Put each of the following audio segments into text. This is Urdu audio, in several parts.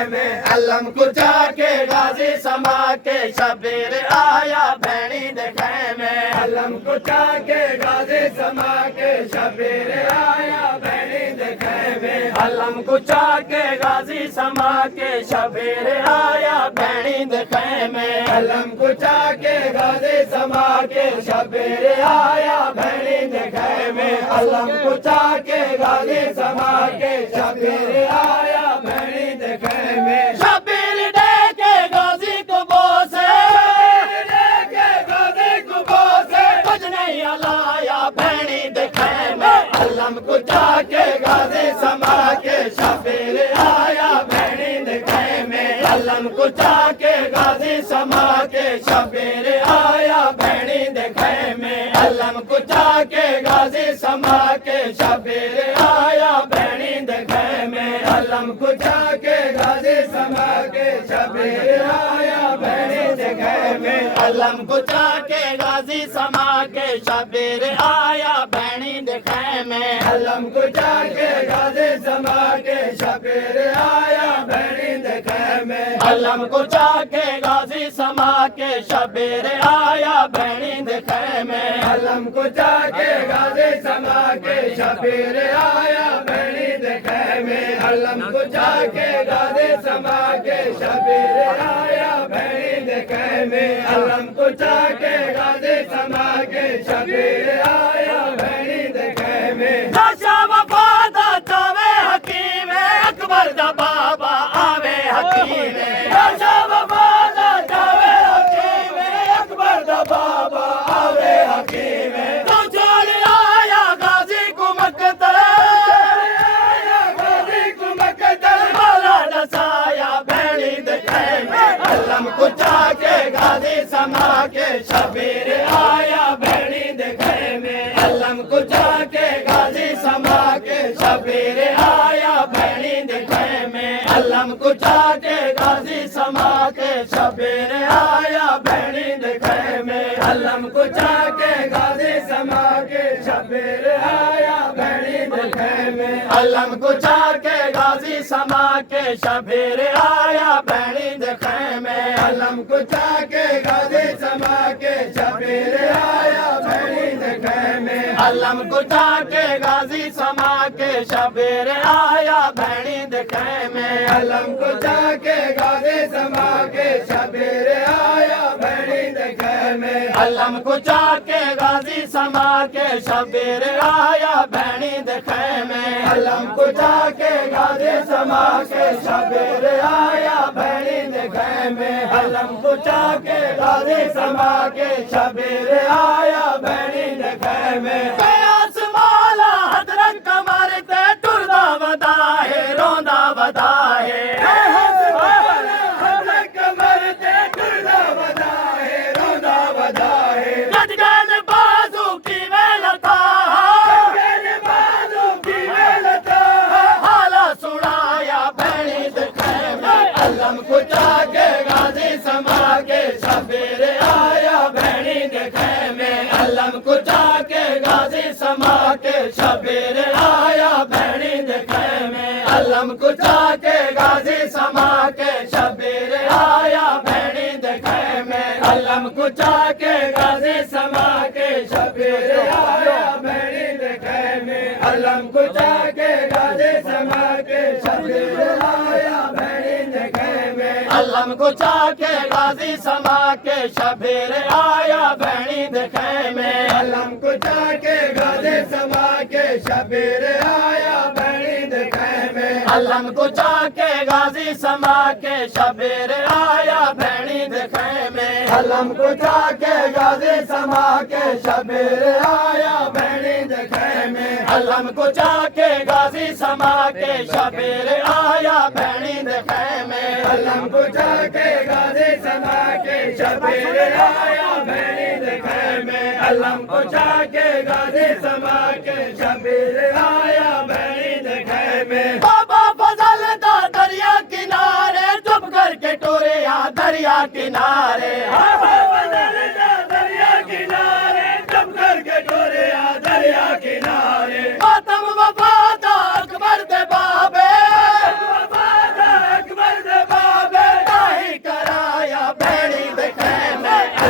خیمے علم کچا کے غازی سما کے شبیر آیا بھینی دے خیمے علم کچا کے غازی سما کے شبیر آیا بھینی دے خیمے علم کچا کے غازی سما کے شبیر آیا بھینی دے خیمے علم کچا کے غازی سما کے شبیر آیا بھینی دے خیمے علم کچا کے غازی سما کے شبیر آیا بھینی دے خیمے شبیر دے کے غازی کو بوسے کچھ نہیں علایا بھینی دے خیمے علم کچا کے غازی سما کے شبیر آیا بھینی دے خیمے علم کچا کے غازی سما کے شبیر آیا بھینی دے خیمے علم کچا کے غازی سما کے شبیر آیا بھینی دے خیمے علم کچا کے غازی سما کے شبیر آیا بھینی دے خیمے علم کچا کے غازی سما کے شبیر آیا بھینی دے خیمے علم کچا کے غازی سما کے شبیر آیا بھینی دے خیمے علم کچا کے غازی سما کے شبیر آیا بھینی دے خیمے علم کچا کے غازی سما کے شبیر آیا بھینی دے خیمے علم کچا کے غازی سما کے شبیر آیا بھینی دے خیمے علم کچا کے غازی سما کے شبیر آیا بھینی دے خیمے شاہ وفادہ جاوے حکیم اکبر دا بابا آوے حکیم شاہ وفادہ جاوے حکیم اکبر دا بابا آوے حکیم تو چھوڑ آیا غازی کو مقتل مولا نسایا بھینی دے خیمے علم کچا کے غازی سما کے شبیر آیا بھینی دے خیمے علم کچا کے غازی سما کے شبیر آیا بھینی دے خیمے علم کچا کے غازی سما کے شبیر آیا بھینی دے خیمے علم کچا کے غازی سما کے شبیر آیا بھینی دے خیمے علم کچا کے غازی سما کے شبیر آیا بھینی دے خیمے علم کچا کے غازی سما کے شبیر آیا بھینی دے خیمے علم کچا کے غازی سما کے شبیر آیا بھینی دے خیمے علم کچا کے غازی سما کے شبیر آیا بھینی دے خیمے علم کچا کے غازی سما کے شبیر آیا بھینی دے خیمے علم کچا کے غازی سما کے شبیر آیا بھینی دے خیمے علم کچا کے غازی سما کے شبیر آیا بھینی دے خیمے پیاس مولا حضرت کمر تے ٹردا ودا ہے روندا ودا ہے حضرت کمر تے ٹردا ودا ہے روندا ودا ہے گج گج بازو کی ویلتا حالا سنایا بھینی دے خیمے علم کچا کے غازی سما کے شبیر آیا بھینی دے خیمے علم کچا کے غازی سما کے شبیر آیا بھینی دے خیمے علم کچا کے غازی سما کے شبیر آیا بھینی دے خیمے علم کچا کے غازی سما کے شبیر آیا بھینی دے خیمے علم کچا کے غازی سما کے شبیر آیا بھینی دے خیمے علم کچا کے غازی سما کے شبیر آیا بھینی دے خیمے علم کچا کے غازی سما کے شبیر آیا بھینی دے خیمے علم کچا کے غازی سما کے شبیر آیا بھینی دے خیمے علم کچا کے غازی سما کے شبیر آیا بھینی دے خیمے علم کچا کے غازی سما کے شبیر آیا بھینی دے خیمے علم کچا کے غازی سما کے شبیر آیا بھینی دے خیمے علم کچا کے غازی سما کے شبیر آیا بھینی دے خیمے بابا فضل دا دریا کنارے چپ کر کے ٹوریا دریا کنارے بابا فضل دا دریا کنارے چپ کر کے ٹوریا دریا کنارے ماتم وفادہ اکبر دے بابے اکبر دے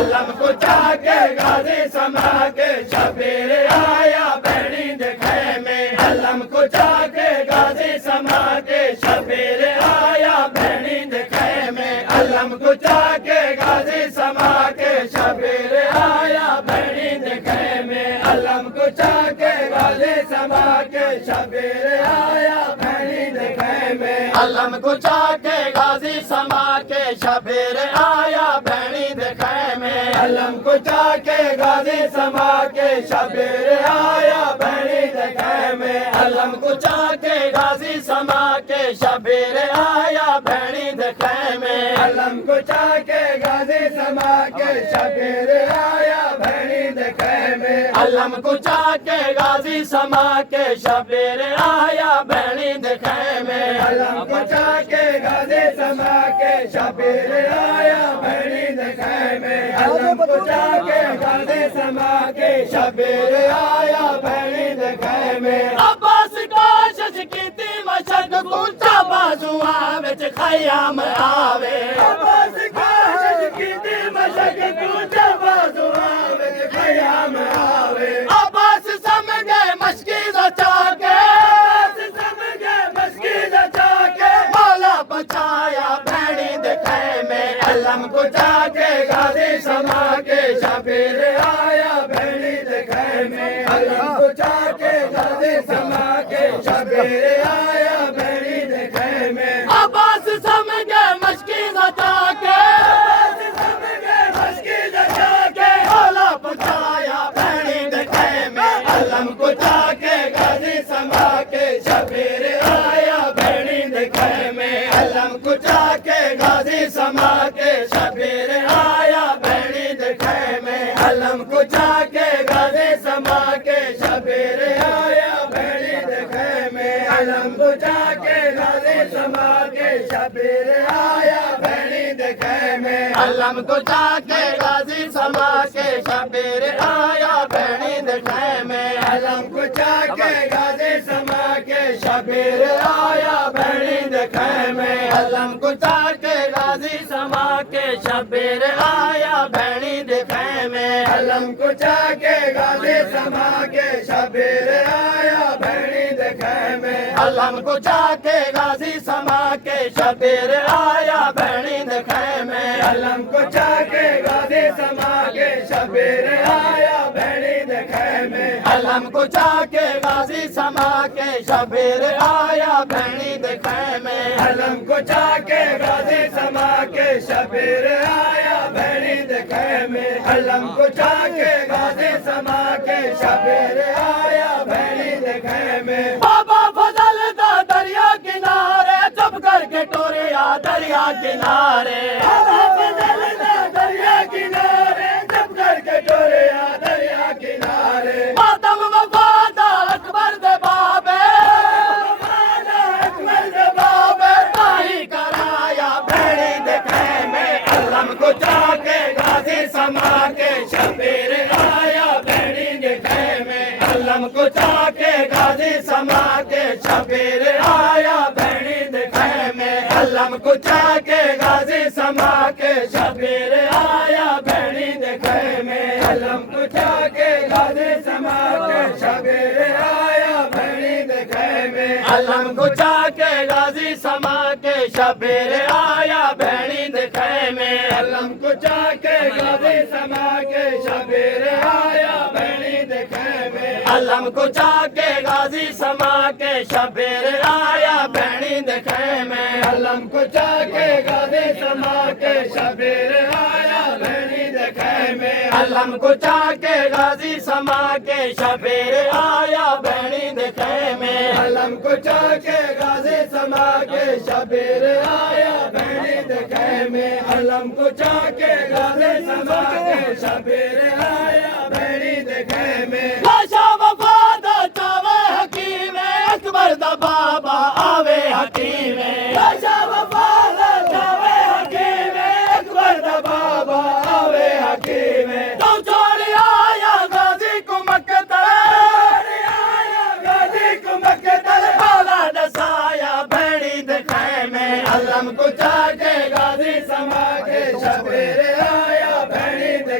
علم کچا کے غازی سما کے شبیر آیا بہنی دے خیمے علم کچا کے غازی سما کے شبیر آیا بہنی دے خیمے علم کچا کے غازی سما کے شبیر آیا بہنی دے خیمے علم کچا کے غازی سما کے شبیر آیا بہنی دے خیمے علم کچا کے غازی سما کے شبیر آیا بہنی دے خیمے علم کچا کے غازی سما کے شبیر آیا بہنی دے خیمے علم کچا کے غازی سما کے شبیر آیا بہنی دے خیمے علم کچا کے غازی سما کے شبیر آیا بہنی دے خیمے علم کچا کے غازی سما کے شبیر آیا بہنی دے خیمے علم کچا کے غازی سما کے شبیر آیا بہنی دے خیمے علم کچا کے غازی سما کے شبیر آیا بہنی دے خیمے عباس کوشش کیتی مشق کچا بازواں وچ خیام آوے عباس کوشش کیتی مشق کچا بازواں وچ خیام آوے عباس سمجھے مشکی سچا کے سمجھے مشکی سچا کے مولا بچایا بہنی دے خیمے علم کچا کے غازی سما کے شبیر آیا بہنی دے خیمے علم کچا کے غازی سما کے شبیر آیا بہنی دے خیمے عباس سمجھے مشکی سچا کے سمجھے مشکی سچا کے مولا بچایا بہنی دے خیمے علم کچا کے غازی سما کے شبیر آیا بہنی دے خیمے علم کچا کے غازی سما کے شبیر آیا بہنی دے خیمے علم کچا کے غازی سما کے شبیر آیا بہنی دے خیمے علم کچا کے غازی سما کے شبیر آیا بہنی دے خیمے علم کچا کے غازی سما کے شبیر آیا بہنی دے خیمے علم کچا کے غازی سما کے شبیر آیا بہنی دے خیمے علم کچا کے غازی سما کے شبیر آیا بہنی دے خیمے علم کچا کے غازی سما کے شبیر آیا بہنی دے خیمے علم کچا کے غازی سما کے شبیر آیا بہنی دے خیمے علم کچا کے غازی سما کے شبیر آیا بہنی دے خیمے علم کچا کے غازی سما کے شبیر آیا بہنی دے خیمے علم کچا کے غازی سما کے شبیر آیا بہنی دے خیمے علم کچا کے غازی سما کے شبیر آیا بہنی دے خیمے بابا فضل دا دریا کنارے چپ کر کے ٹوریا دریا کنارے بابا فضل دا دریا کنارے چپ کر کے ٹوریا دریا کنارے ماتم وفادہ اکبر دے بابے اکبر دے بابے تاہی کرایا بہنی دے خیمے علم کچا کے غازی سما کے شبیر آیا بہنی دے خیمے علم کچا کے غازی سما کے شبیر آیا بہنی دے خیمے علم کچا کے غازی سما کے شبیر آیا بہنی دے خیمے علم کچا کے غازی سما کے شبیر آیا بہنی دے خیمے علم کچا کے غازی سما کے شبیر آیا بہنی دے خیمے علم کچا کے غازی سما کے شبیر آیا بہنی دے خیمے علم کچا کے غازی سما کے شبیر آیا بہنی دے خیمے علم کچا کے غازی سما کے شبیر آیا بہنی دے خیمے علم کچا کے غازی سما کے شبیر آیا بہنی دے خیمے علم کچا کے غازی سما کے شبیر آیا بہنی دے خیمے علم کچا کے غازی سما کے شبیر آیا بہنی دے خیمے لاشا وفادہ چاوے حکیم اکبر دا بابا آوے حکیم لاشا وفادہ چاوے حکیم اکبر دا بابا آوے حکیم تو چھوڑی آیا غازی کو مقتل غازی کو مقتل مولا دسایا بہنی دے خیمے علم کچا کے غازی سما کے شبیر آیا بہنی دے